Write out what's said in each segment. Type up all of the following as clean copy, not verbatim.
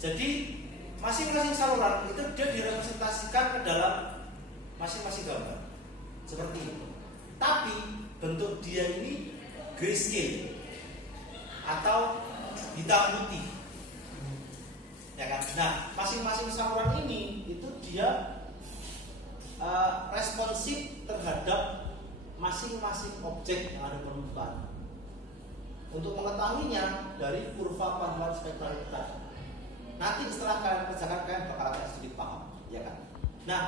Jadi masing-masing saluran itu dia direpresentasikan ke dalam masing-masing gambar seperti itu. Tapi bentuk dia ini grayscale atau hitam putih, ya kan? Nah, masing-masing saluran ini itu dia responsif terhadap masing-masing objek yang ada di permukaan. Untuk mengetahuinya dari kurva pantulan spektralitas. Nanti setelah kalian kerjakan kalian bakal agak sedikit paham, ya kan? Nah,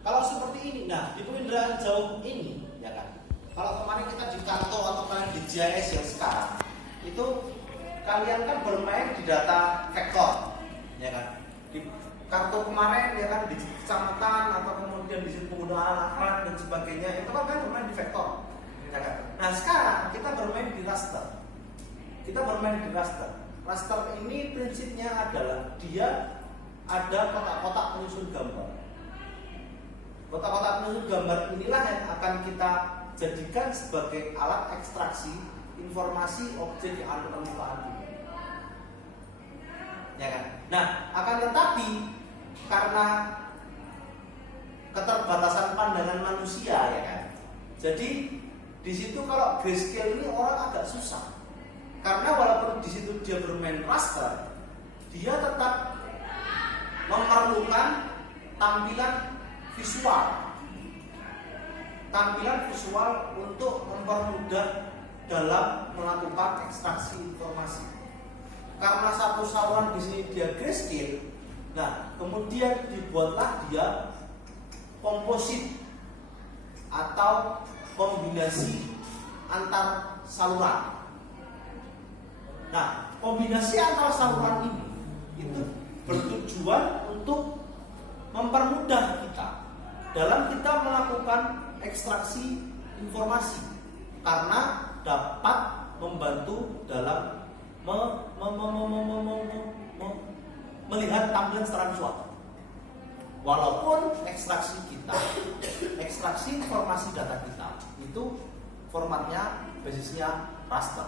kalau seperti ini, nah di penginderaan jauh ini, ya kan? Kalau kemarin kita di Kanto atau kalian di GIS yang sekarang, itu kalian kan bermain di data vektor, ya kan? Di kartu kemarin, ya kan, di kecamatan atau kemudian di penggunaan alat dan sebagainya, itu kan kalian bermain di vektor, ya kan? Nah sekarang kita bermain di raster. Kita bermain di raster. Raster ini prinsipnya adalah dia ada kotak-kotak penyusun gambar. Kotak-kotak penyusun gambar inilah yang akan kita jadikan sebagai alat ekstraksi informasi objek yang ada di permukaan bumi. Ya kan? Nah, akan tetapi karena keterbatasan pandangan manusia, ya kan. Jadi di situ kalau grayscale ini orang agak susah. Karena walaupun di situ dia bermain raster, dia tetap memerlukan tampilan visual untuk mempermudah dalam melakukan ekstraksi informasi. Karena satu saluran di sini dia grayscale, nah kemudian dibuatlah dia komposit atau kombinasi antar saluran. Nah, kombinasi antara saluran ini itu bertujuan untuk mempermudah kita dalam kita melakukan ekstraksi informasi karena dapat membantu dalam melihat tampilan secara visual. Walaupun ekstraksi informasi data kita itu formatnya basisnya raster.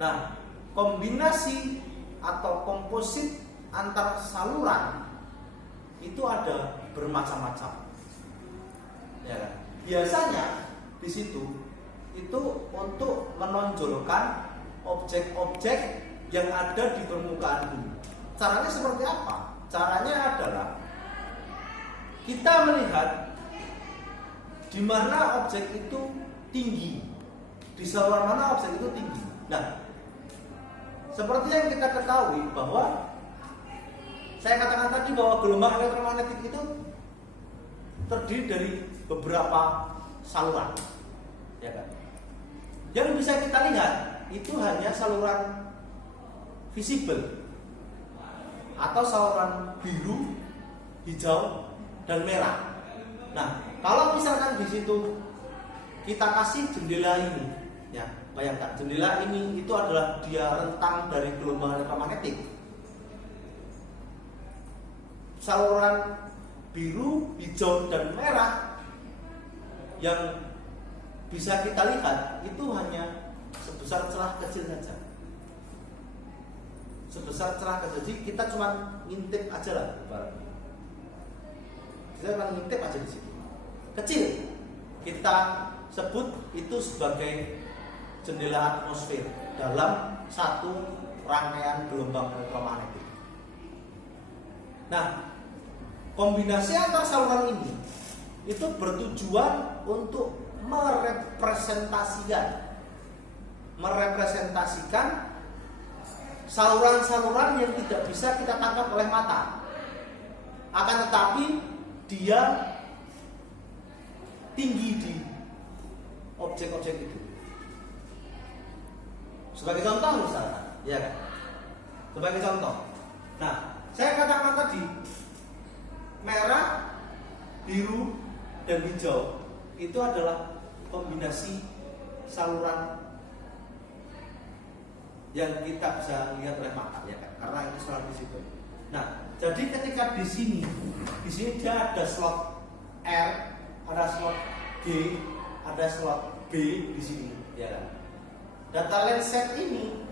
Nah, kombinasi atau komposit antar saluran itu ada bermacam-macam. Ya, biasanya di situ itu untuk menonjolkan objek-objek yang ada di permukaan bumi. Caranya seperti apa? Caranya adalah kita melihat di mana objek itu tinggi, di saluran mana objek itu tinggi. Nah, seperti yang kita ketahui bahwa saya katakan tadi bahwa gelombang elektromagnetik itu terdiri dari beberapa saluran, ya kan? Yang bisa kita lihat itu hanya saluran visible atau saluran biru, hijau, dan merah. Nah, kalau misalkan di situ kita kasih jendela ini, ya, bayangkan jendela ini itu adalah dia rentang dari gelombang elektromagnetik. Saluran biru, hijau, dan merah yang bisa kita lihat itu hanya sebesar celah kecil saja. Sebesar celah kecil, jadi kita cuma ngintip aja lah, kita cuma ngintip aja di situ. Kecil, kita sebut itu sebagai jendela atmosfer dalam satu rangkaian gelombang elektromagnetik. Nah, kombinasi antar saluran ini itu bertujuan untuk merepresentasikan saluran-saluran yang tidak bisa kita tangkap oleh mata. Akan tetapi dia tinggi di objek-objek itu. Sebagai contoh misalnya, ya kan? Sebagai contoh. Nah, saya katakan tadi merah, biru, dan hijau itu adalah kombinasi saluran yang kita bisa lihat oleh mata, ya kan? Karena itu saluran visible. Nah, jadi ketika di sini dia ada slot R, ada slot G, ada slot B di sini, ya kan? Data lens set ini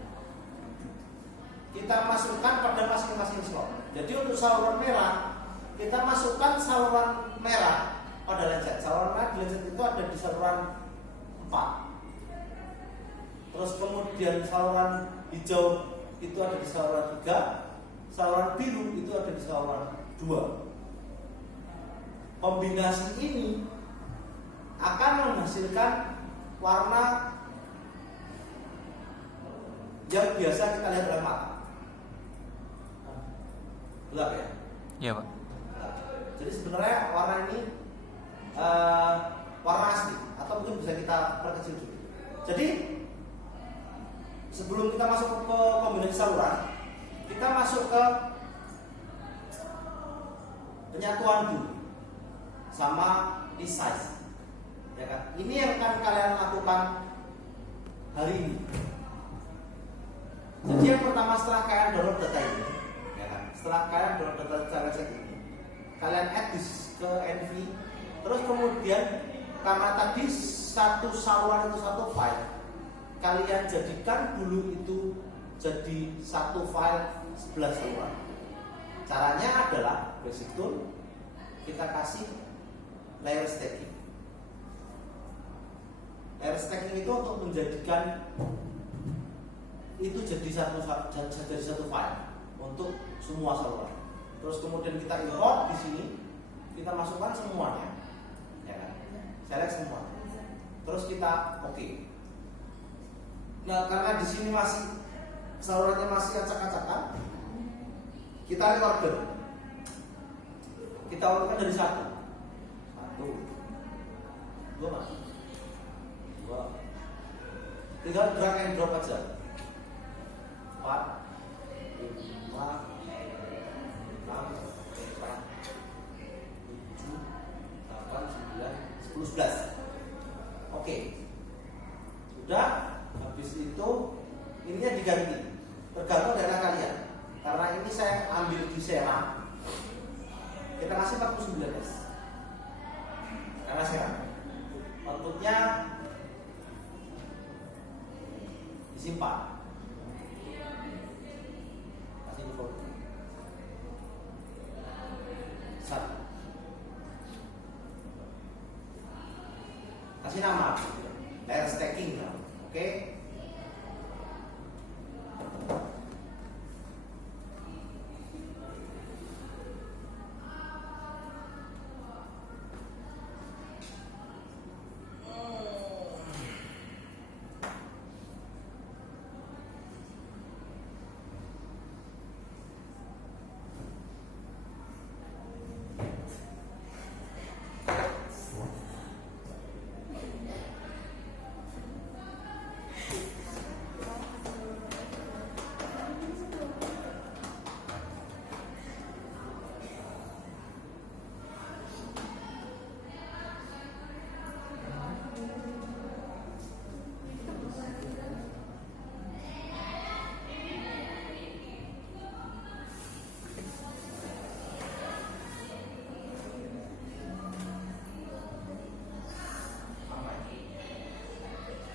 kita masukkan pada masing-masing slot. Jadi untuk saluran merah kita masukkan saluran merah pada lenset. Saluran merah di lenset itu ada di saluran 4. Terus kemudian saluran hijau itu ada di saluran 3, saluran biru itu ada di saluran 2. Kombinasi ini akan menghasilkan warna yang biasa kita lihat oleh mata. Gelap ya? Iya, Pak. Jadi sebenarnya warna ini warna asli atau mungkin bisa kita perkecil dulu. Jadi sebelum kita masuk ke kombinasi saluran, kita masuk ke penyatuan dulu sama size, ya kan? Ini yang akan kalian lakukan hari ini. Jadi yang pertama setelah kalian download data ini, ya kan? Setelah kalian download data lenset ini, kalian add ke NV, terus kemudian karena tadi satu saluran itu satu file, kalian jadikan dulu itu jadi satu file 11 saluran. Caranya adalah basic tool, kita kasih layer stacking. Layer stacking itu untuk menjadikan itu jadi satu file untuk semua saluran. Terus kemudian kita import di sini, kita masukkan semuanya, ya kan? Select semua. Terus kita oke. Nah, karena di sini masih salurannya masih acak-acakan, kita reorder. Kita urutkan dari 1, 2, 2. Tinggal drag and drop aja. 4, 5, 6, 7, 8, 9, 10, 11. Oke. Sudah. Habis itu ininya diganti. Tergantung daerah kalian. Karena ini saya ambil di Serang, kita kasih 49S. Karena Serang outputnya disimpan. Kasih default 1. Kasih nama layer stacking, oke?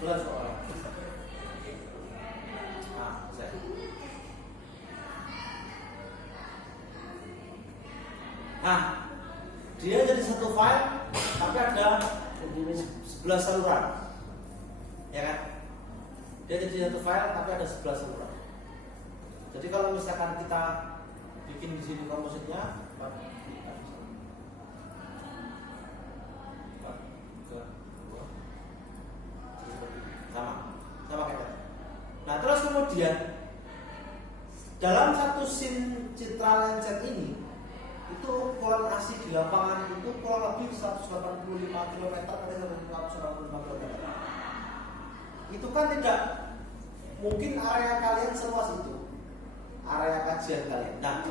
Bulan soal. Nah, dia jadi satu file, tapi ada 11 saluran, ya kan? Dia jadi satu file, tapi ada 11 saluran. Jadi kalau misalkan kita bikin di sini kompositnya, sama kayak tadi. Nah, terus kemudian dalam satu scene citra lenset ini itu ukuran AC di lapangan itu kurang lebih 185 km kali 185 km. Itu kan tidak mungkin area kalian seluas itu, area kajian kalian. Nah,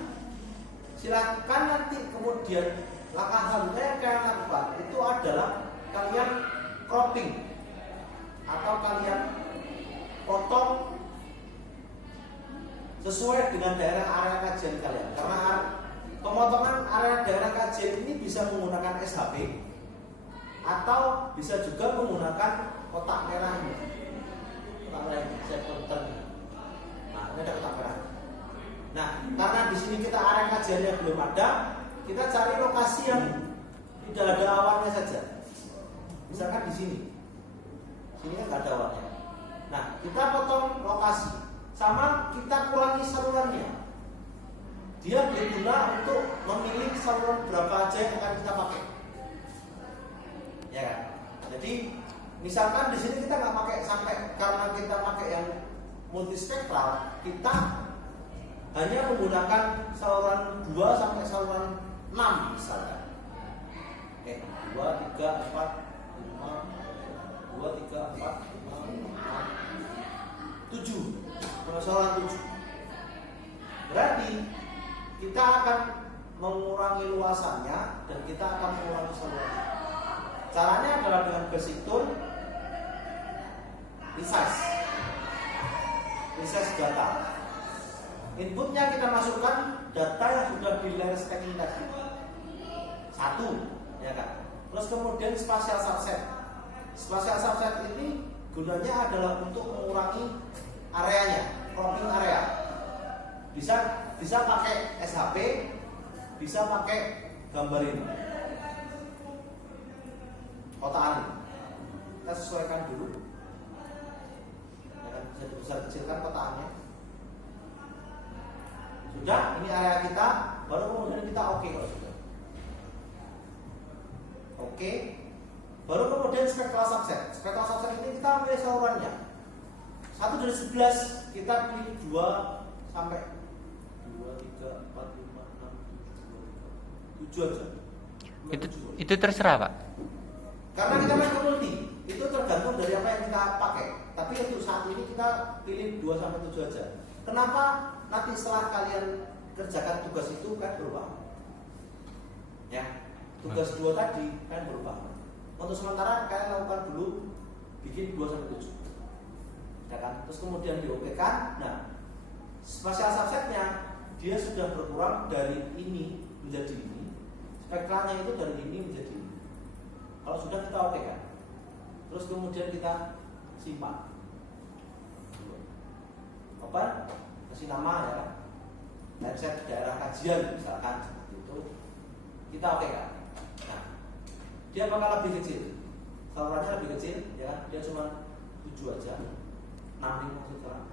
silakan nanti kemudian langkah selanjutnya yang kalian lakukan itu adalah kalian cropping atau kalian potong sesuai dengan daerah area kajian kalian. Karena pemotongan area daerah kajian ini bisa menggunakan SHP atau bisa juga menggunakan kotak merah ini. Kotak merah ini, saya putar. Nah, ini ada kotak merah. Nah, karena di sini kita area kajiannya belum ada, kita cari lokasi yang tidak ada awannya saja. Misalkan di sini kan nggak ada awannya. Nah, kita potong lokasi, sama kita kurangi salurannya. Dia berguna untuk memilih saluran berapa aja yang akan kita pakai, ya kan? Jadi, misalkan di sini kita nggak pakai sampai, karena kita pakai yang multispektral, kita hanya menggunakan saluran 2 sampai saluran 6 misalkan. 2, 3, 4, 5, 2, 3, 4, 5, 6, 7. Saluran 7. Berarti kita akan mengurangi luasannya dan kita akan mengurangi saluran. Caranya adalah dengan basic tool resize data. Inputnya kita masukkan data yang sudah di layer stacking tadi. 1, ya kan? Terus kemudian spatial subset. Spatial subset ini gunanya adalah untuk mengurangi areanya, cropping area. Bisa pakai SHP, bisa pakai gambar ini, kotaan. Kita sesuaikan dulu, ya kan? Bisa dibesar-kecilkan kotaannya. Sudah, ini area kita, baru kemudian kita oke kalau sudah. Oke, baru kemudian spectral subset. Spectral subset ini kita ambil salurannya. 1 dari 11 kita pilih 2 sampai 2, 3, 4, 5, 6, 7 aja. Itu terserah, Pak. Karena kita main multi, itu tergantung dari apa yang kita pakai. Tapi untuk saat ini kita pilih 2 sampai 7 aja. Kenapa? Nanti setelah kalian kerjakan tugas itu kan berubah. Ya, tugas 2 tadi kan berubah. Untuk sementara kalian lakukan dulu bikin 2 sampai 7. Ya kan? Terus kemudian diokekan. Nah, spatial subsetnya dia sudah berkurang dari ini menjadi ini. Spektralnya itu dari ini menjadi ini. Kalau sudah kita okekan. Terus kemudian kita simpan. Apa? Kasih nama ya kan? Set daerah kajian misalkan seperti itu. Kita okekan. Nah, dia bakal lebih kecil. Salurannya lebih kecil, ya kan? Dia cuma 7 aja. 6 maksudnya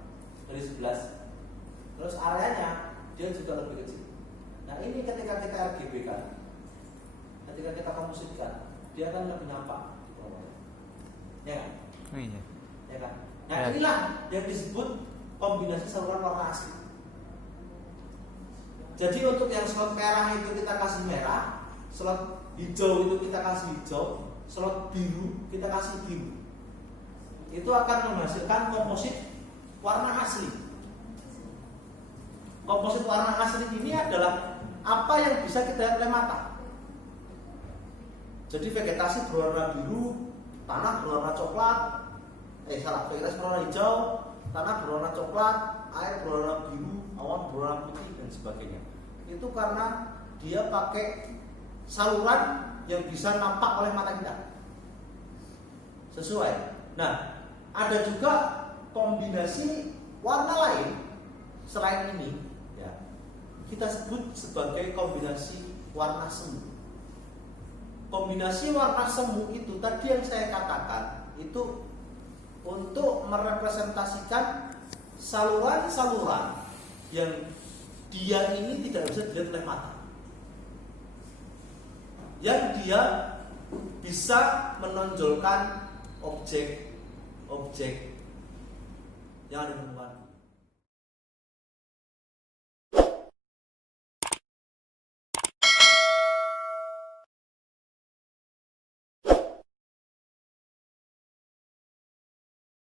dari 11. Terus areanya dia juga lebih kecil. Nah, ini ketika kita RGB kan, ketika kita kompositkan, dia akan lebih nampak, ya kan? Oh, iya. Ya kan? Nah, inilah yang disebut kombinasi saluran warna asli. Jadi untuk yang slot merah itu kita kasih merah, slot hijau itu kita kasih hijau, slot biru kita kasih biru. Itu akan menghasilkan komposit warna asli. Komposit warna asli ini adalah apa yang bisa kita lihat oleh mata. Jadi vegetasi berwarna biru, tanah berwarna coklat, vegetasi berwarna hijau, tanah berwarna coklat, air berwarna biru, awan berwarna putih dan sebagainya. Itu karena dia pakai saluran yang bisa nampak oleh mata kita. Sesuai. Nah, ada juga kombinasi warna lain selain ini, ya. Kita sebut sebagai kombinasi warna semu. Kombinasi warna semu itu tadi yang saya katakan itu untuk merepresentasikan saluran-saluran yang dia ini tidak bisa dilihat oleh mata, yang dia bisa menonjolkan objek yang ada di permukaan.